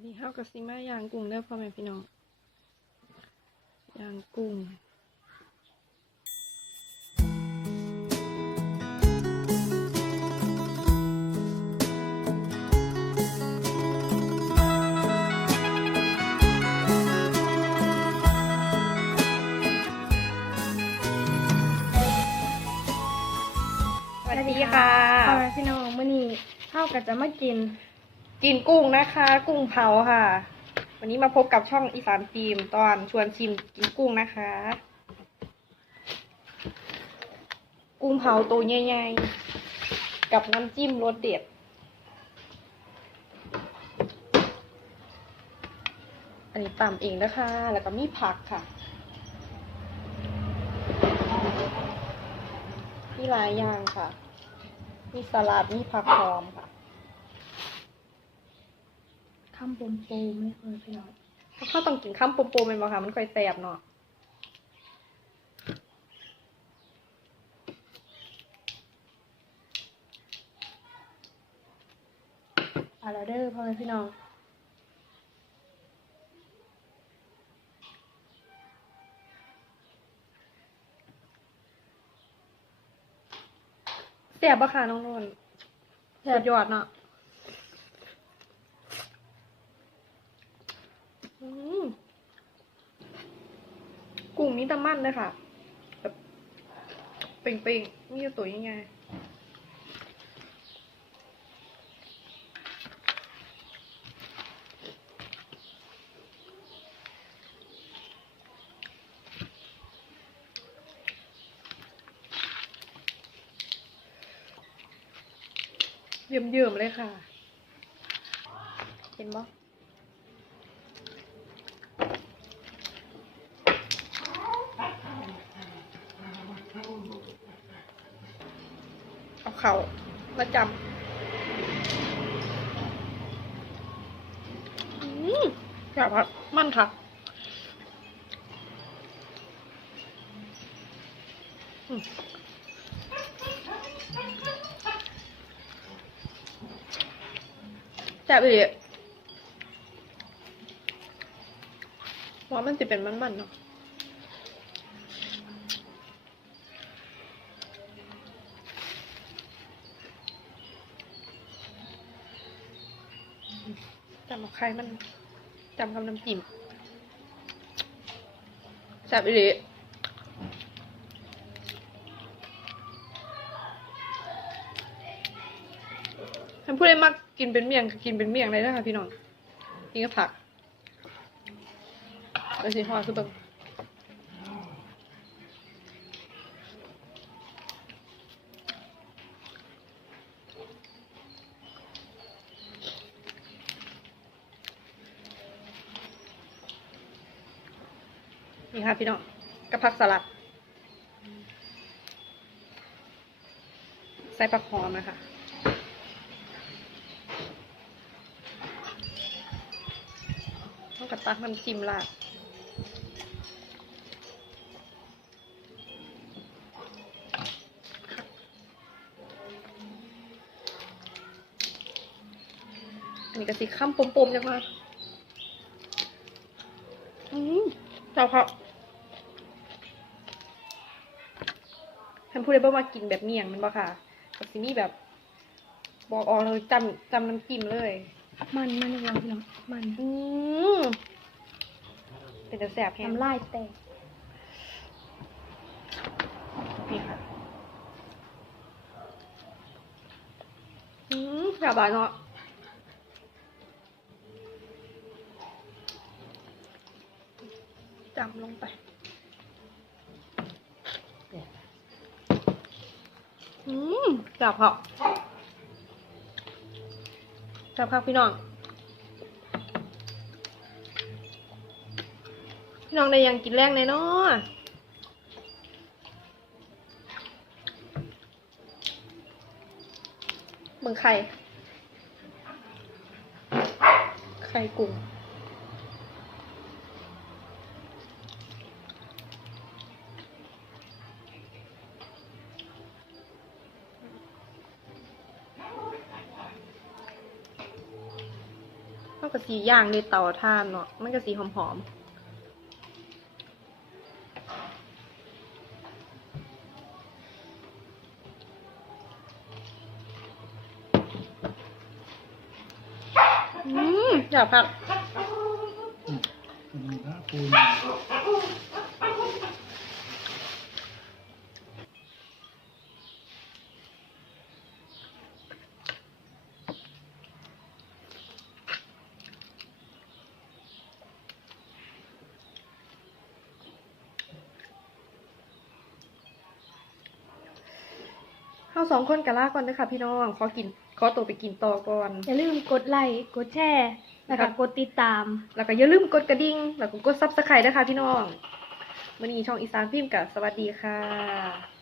วันนี้เฮากับซิมาย่างกุ้งเด้อพ่อแม่พี่น้องย่างกุ้งสวัสดีค่ะพ่อแม่พี่น้องมื้อนี้เฮาก็จะมากิน กินกุ้งนะคะ กุ้งเผาค่ะ วันนี้มาพบกับช่องอีสานฟิล์มตอนชวนชิมกินกุ้งนะคะ กุ้งเผาตัวใหญ่ๆกับน้ำจิ้มรสเด็ด อันนี้ตำเองนะคะ แล้วก็มีผักค่ะมีหลายอย่างค่ะ มีสลัดมีผักหอมค่ะ คำปมโปมเลยพ่อแม่พี่น้องข้าวต้องกินข้ามโปมๆเป็นบ่ค่ะมันค่อยแสบเนาะอาลาเดอร์พ่อแม่พี่น้องแสบบ่ค่ะน้องนนท์สุดยอดเนาะอืม กุ้งนี่ตะมันเลยค่ะ แบบเป่งๆนี่ตัวยังไงเยิ่มๆเลยค่ะ เห็นบ่ เอาเข่ามาจำอืมอยากพักมันค่ะแซ่บอีกว่ามันจะเป็นมันๆเนาะ จำเอาไข่มันจำกับน้ำจิ้มแซ่บอีกท่านผู้ใดมักกินเป็นเมี่ยงก็กินเป็นเมี่ยงเลยนะคะพี่น้องกินกับผักแล้วสิห่อคือแบบ นี่ค่ะพี่น้องกับผักสลัด ใส่ผักหอมนะคะต้องกระตักน้ำจิ้มราดอันนี้ก็สิข้ามปมๆจังมาอืมเจ้าครับ นผู้ใดบ่มากินแบบเมี่ยงแมันบ่ค่ะก็สิมีแบบบอกออกเลยจำจำน้ำจิ้มเลย มันมันเลยพี่น้องมันอืมเป็นจะแสบแฮมน้ำลายแตกนี่ค่ะอืมแสบบายเนาะจำลงไป อืมแสบครับแสบครับพี่น้อง พี่น้องได้ยังกินแรงเลยเนาะเมืองไข่ ไข่กุ้ง ก็สีย่างในเตาถ่านเนาะมันก็สีหอมๆอืมอยากพักมีพระปูนาสองคนกันลาก่อนเด้อค่ะพี่น้อง ขอกิน ขอตัวไปกินต่อก่อน อย่าลืมกดไลค์ กดแชร์แล้วครัก็บกดติดตาม แล้วก็อย่าลืมกดกระดิ่ง แล้วก็กดซับสไครต์ด้วยค่ะพี่น้องวันนี้ช่องอีสานพิมพ์กับสวัสดีค่ะ